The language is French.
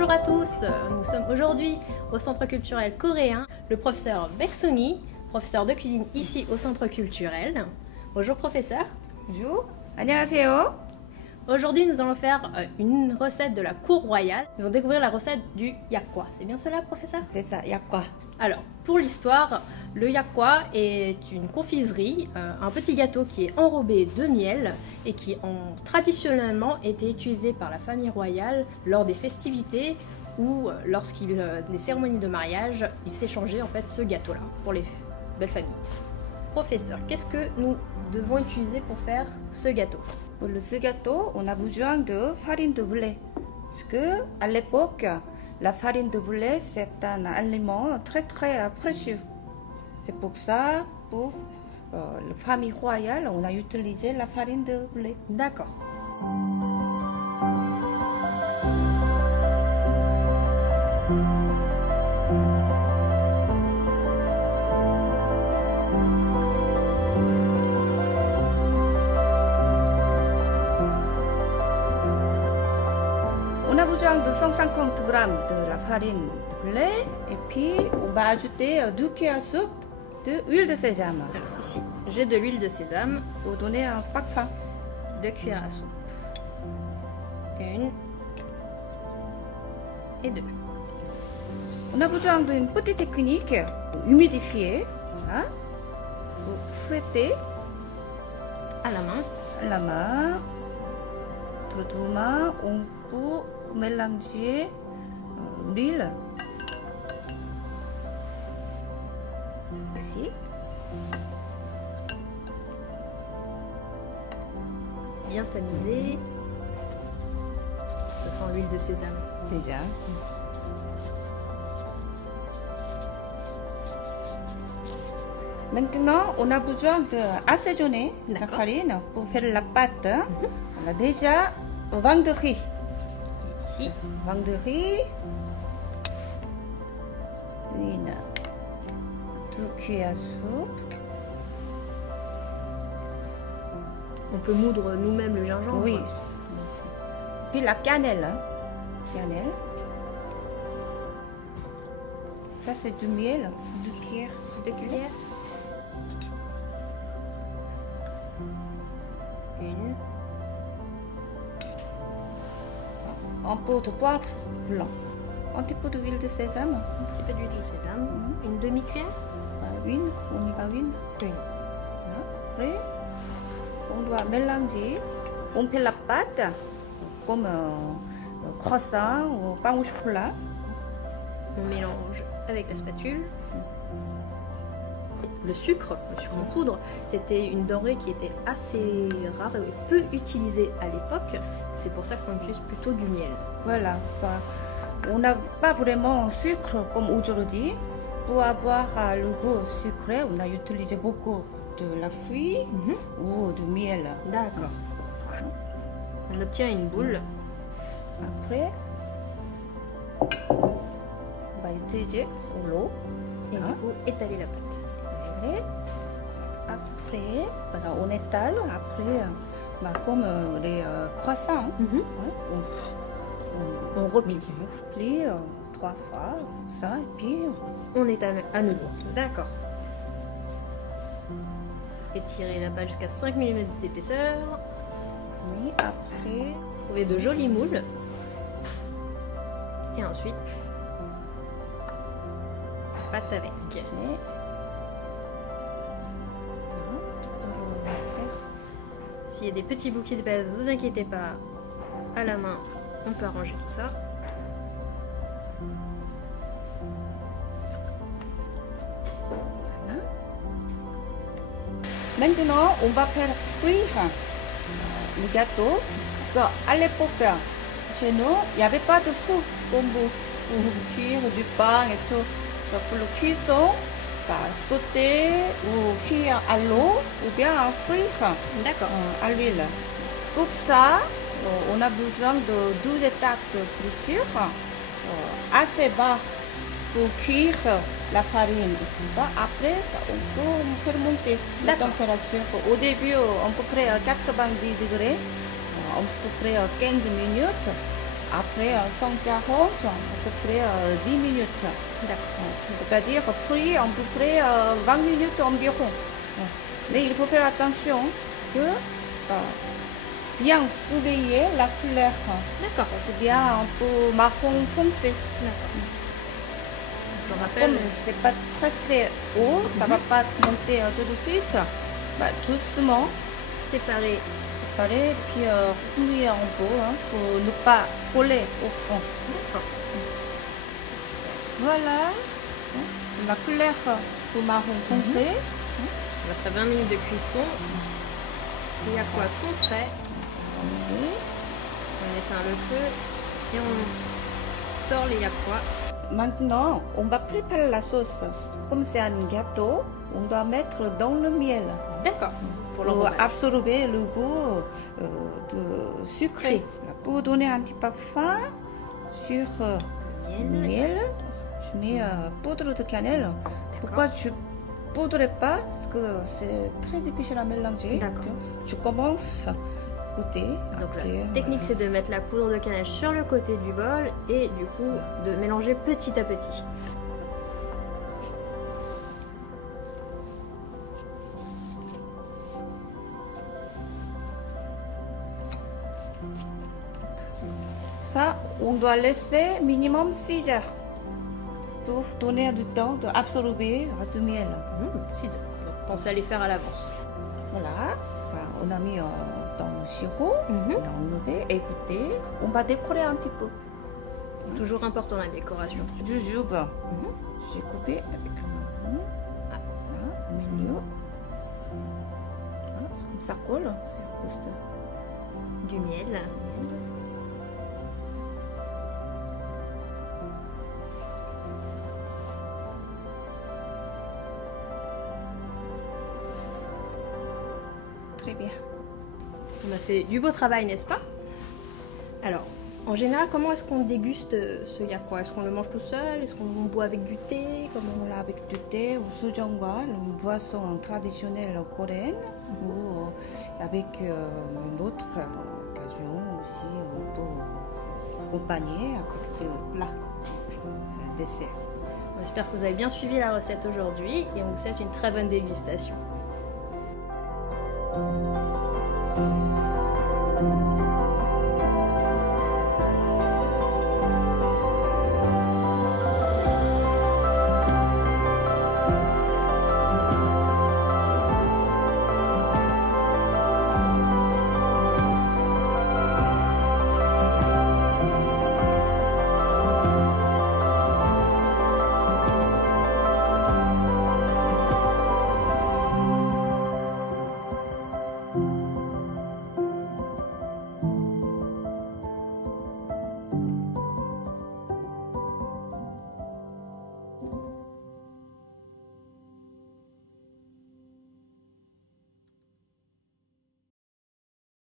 Bonjour à tous, nous sommes aujourd'hui au Centre culturel coréen, le professeur Baek Sung-hee, professeur de cuisine ici au Centre culturel. Bonjour professeur. Bonjour, 안녕하세요. Aujourd'hui nous allons faire une recette de la cour royale. Nous allons découvrir la recette du yakgwa. C'est bien cela professeur? C'est ça, yakgwa. Alors, pour l'histoire, le yakgwa est une confiserie, un petit gâteau qui est enrobé de miel et qui ont traditionnellement été utilisé par la famille royale lors des festivités ou lorsqu'il des cérémonies de mariage, ils s'échangeaient en fait ce gâteau-là pour les belles familles. Professeur, qu'est-ce que nous devons utiliser pour faire ce gâteau? Pour ce gâteau, on a besoin de farine de blé. Parce que à l'époque, la farine de blé, c'est un aliment très précieux. C'est pour ça, pour la famille royale, on a utilisé la farine de blé. D'accord. On a besoin de 150 g de la farine de blé et puis on va ajouter 2 cuillères à soupe d'huile de sésame. Alors ici, j'ai de l'huile de sésame. Pour donner un parfum. 2 cuillères à soupe. 1 et 2. On a besoin d'une petite technique pour humidifier, voilà, pour fouetter À la main. la main. Entre deux mains, on peut mélanger l'huile. Ici. Bien tamisé. Ça sent l'huile de sésame. Déjà. Maintenant, on a besoin d'assaisonner la farine pour faire la pâte. On a déjà vin de riz. Qui est ici. Vin de riz. 2 cuillères à soupe. On peut moudre nous-mêmes le gingembre. Oui. Puis la cannelle. Cannelle. Ça, c'est du miel. 2 cuillères. 2 cuillères. 1. Un peu de poivre blanc. Un petit peu d'huile de sésame. Un petit peu d'huile de sésame. Une demi-cuillère. Une. On y va une. Une. Voilà. Après, on doit mélanger. On fait la pâte comme croissant ou pain au chocolat. On mélange avec la spatule. Le sucre en poudre, c'était une denrée qui était assez rare et peu utilisée à l'époque. C'est pour ça qu'on utilise plutôt du miel. Voilà. On n'a pas vraiment de sucre comme aujourd'hui. Pour avoir le goût sucré, on a utilisé beaucoup de la fruit ou du miel. D'accord. On obtient une boule. Après, on va utiliser l'eau. Et du coup, étaler la pâte. Après, voilà, on étale. Après, comme les croissants, On replie. replie 3 fois, ça, et puis On étale à nouveau. D'accord. Étirer la pâte jusqu'à 5 mm d'épaisseur. oui, après, Trouver de jolis moules. Et ensuite, pâte avec. S'il y a des petits bouquets de pâte, ne vous inquiétez pas. À la main, on peut arranger tout ça. Maintenant, on va faire frire le gâteau. Parce qu'à l'époque, chez nous, il n'y avait pas de four comme pour cuire du pain et tout. Donc, pour la cuisson, sauter ou cuire à l'eau ou bien à frire à l'huile. Pour ça, on a besoin de 12 étapes de friture assez bas pour cuire la farine et tout ça. Après, on peut faire monter la température. Au début, à peu près à 90 degrés, à peu près 15 minutes. après 140, à peu près 10 minutes. C'est-à-dire cuire à peu près 20 minutes environ. Mais il faut faire attention que bien surveiller la couleur. D'accord. C'est bien un peu marron foncé. D'accord. Je rappelle. Comme c'est pas très haut, ça va pas monter tout de suite. Doucement Séparer. séparer, puis fouiller un peu pour ne pas coller au fond. D'accord. Voilà, c'est la couleur du marron foncé. Après 20 minutes de cuisson, les yakwa sont prêts. On éteint le feu et on sort les yakwa. Maintenant, on va préparer la sauce. Comme c'est un gâteau, on doit mettre dans le miel D'accord. pour absorber le goût de sucré. Pour donner un petit parfum sur le miel, je mets poudre de cannelle. Pourquoi je poudre pas? Parce que c'est très difficile à mélanger. D'accord. Je commence à goûter. Donc après, la technique c'est de mettre la poudre de cannelle sur le côté du bol et du coup de mélanger petit à petit. Ça, on doit laisser minimum 6 heures pour donner du temps d'absorber du miel. 6 heures. Donc pensez à les faire à l'avance. Voilà, on a mis dans le sirop, on a enlevé, écoutez, on va décorer un petit peu. Toujours important la décoration. Jujube, j'ai coupé avec le marron, là, au milieu. Voilà, ça colle, c'est à cause de... Du miel. Très bien. On a fait du beau travail, n'est-ce pas? Alors, en général, comment est-ce qu'on déguste ce yakwa? Est-ce qu'on le mange tout seul? Est-ce qu'on boit avec du thé? Voilà, avec du thé ou sujangwa, une boisson traditionnelle coréenne, ou avec une autre occasion aussi, on peut accompagner avec ce plat. C'est un dessert. On espère que vous avez bien suivi la recette aujourd'hui et on vous souhaite une très bonne dégustation.